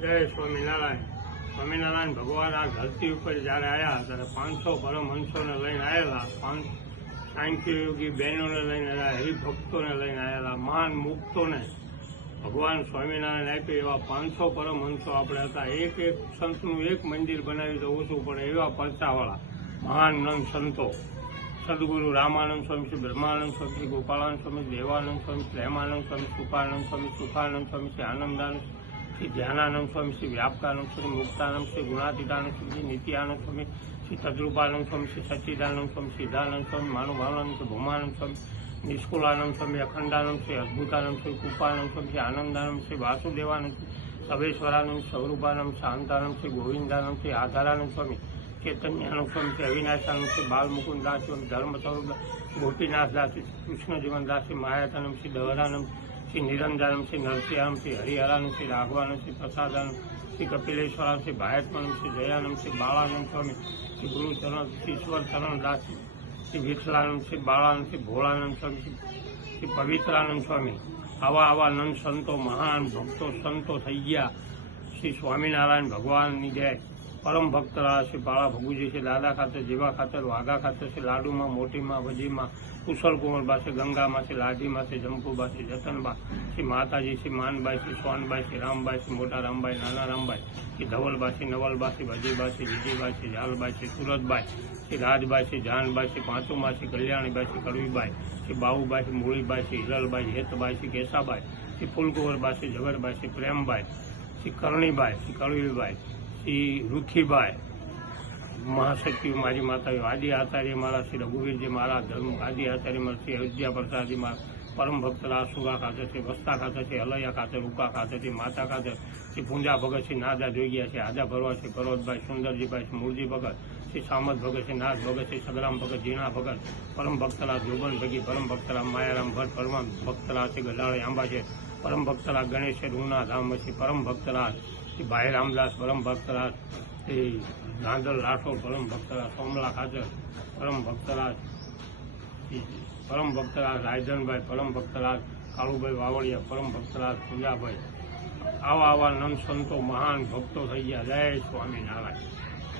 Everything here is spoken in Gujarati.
જય સ્વામિનારાયણ. સ્વામિનારાયણ ભગવાન આ ધરતી ઉપર જ્યારે આવ્યા ત્યારે પાંચસો પરમહંસોને લઈને આવેલા પાંચ સાંખ્યયોગી બહેનોને લઈને આવ્યા હરિભક્તોને લઈને આવેલા મહાન મુક્તોને ભગવાન સ્વામિનારાયણ આપ્યું એવા પાંચસો પરમહંસો આપણે હતા. એક એક સંતનું એક મંદિર બનાવી તો ઓછું પડે એવા પરચાવાળા મહાન નંદ સંતો. સદગુરુ રામાનંદ સ્વામી શ્રી બ્રહ્માનંદ સ્વામી શ્રી સ્વામી, દેવાનંદ સ્વામી પ્રેમાનંદ સ્વામી, સુખાનંદ સ્વામી સુખાનંદ સ્વામી આનંદાનંદ શ્રી ધ્યાનાનંદ સ્વામી શ્રી વ્યાપકાનંદ સ્વામી, મુક્તાનંદ શ્રી ગુણાતીતાનંદ સ્વામી શ્રી નિત્યાનંદ સ્વામી, શ્રી તદ્રુપાનંદ સ્વામી, શ્રી સચ્ચિદાનંદ સ્વામી, સિદ્ધાનંદ સ્વામી, માનુભાવાનંદ સ્વામી, ભૂમાનંદ સ્વામી નિષ્કુલાનંદ સ્વામી, અખંડાનંદ શ્રી અદ્ભુતાનંદ શ્રી કૃપાનંદ સ્વામી, શ્રી આનંદાનંદ શ્રી વાસુદેવાનંદ સવેશ્વરાનંદ સ્વરૂપાનંદ શાંતાનંદ શ્રી ગોવિંદાનંદ શ્રી આધારાનંદ સ્વામી, ચૈતન્યાનંદ સ્વામી, શ્રી અવિનાશાનંદ શ્રી બાલમુકુંદાસ સ્વામી ધર્મ સ્વરૂપ ગોપીનાથ દાસ કૃષ્ણ જીવનદાસ શ્રી માયાતાનંદ શ્રી દહરાનંદ શ્રી નિરંજાનંદ શ્રી નરસિંહાનંદ શ્રી હરિહરાનંદ શ્રી રાઘવાનંદ શ્રી પ્રસાદાનંદ શ્રી કપિલેશ્વરાનંદ શ્રી ભાયત્માનંદ શ્રી દયાનંદ શ્રી બાળાનંદ સ્વામી શ્રી ગુરુચરણ શ્રી ઈશ્વરચરણ દાસ શ્રી વિઠલાનંદ શ્રી બાળાનંદ શ્રી ભોળાનંદ સ્વામી શ્રી પવિત્રાનંદ સ્વામી. આવા આવા નંદ સંતો, મહાન ભક્તો, સંતો થઈ ગયા. શ્રી સ્વામિનારાયણ ભગવાનની જય. પરમ ભક્ત રહ્યા છે બાળા ભગુજી છે, દાદા ખાતર જીવા ખાતર વાઘા ખાતર છે, લાડુમાં મોટીમાં વજીમાં કુશળ કુંવરબા છે, ગંગામાં છે, લાડીમાં છે જંપુબા શ્રી જતનબા શ્રી માતાજી શ્રી માનબાઈ શ્રી સોનબાઈ શ્રી રામબાઈ શ્રી મોટા રામબાઈ, નાના રામબાઈ શ્રી ધવલબા શ્રી નવલબા શ્રી વજીબા શ્રી વિજયબાઈ શ્રી જાલબાઈ શ્રી સુરતબાઈ શ્રી રાજબાઈ શ્રી જાનબાઈ શ્રી પાંચુમાં શ્રી કલ્યાણીબાઈ શ્રી કડવીબાઈ શ્રી બાબુબાઈ શ્રી મૂળીબાઈ શ્રી હિરલબાઈ હેતબાઈ શ્રી કેસાબાઈ શ્રી ફૂલકુંવરબાઈ શ્રી ઝવેરબાઈ શ્રી પ્રેમબાઈ શ્રી કરણીબાઈ શ્રી કડવીબાઈ શ્રી રૂખીબાઈ મહાસચિવ મારી માતા આદિ આચાર્ય મારા શ્રી રઘુવીરજી મારા ધર્મ, આદિ આચાર્ય મારા શ્રી અયોધ્યા પ્રસાદજી મારા પરમ ભક્ત સુગા ખાતે છે, વસ્તા ખાતે છે, અલૈયા ખાતે રૂકા ખાતે છે, માતા ખાતે શ્રી પૂંજા ભગત શ્રી નાદા જોઈ ગયા છે, આદા ભરવા શ્રી પર્વતભાઈ સુંદરજીભાઈ છે, મૂળજી ભગત શ્રી સામત ભગત શ્રી નાથ ભગત શ્રી સગરામ ભગત, જીણા ભગત, પરમ ભક્તરા જોગન ભગી, પરમ ભક્તરા માયારામ ભટ્ટ, પરમ ભક્તરા છે ગલાળે આંબા છે પરમ ભક્તરાજ ગણેશ રૂના ધામ છે પરમ ભક્તરાજ શ્રી ભાઈ રામદાસ પરમ ભક્તરાજ શ્રી નાંદર રાઠોડ પરમ ભક્તરાજ, સોમલા ખાચર પરમ ભક્તરાજ પરમ ભક્તરાજ, રાયધનભાઈ પરમ ભક્તરાજ, કાળુભાઈ વાવળિયા પરમ ભક્તરાજ, પૂજાભાઈ. આવા આવા નંદ સંતો મહાન ભક્તો થઈ ગયા. જય સ્વામિનારાયણ.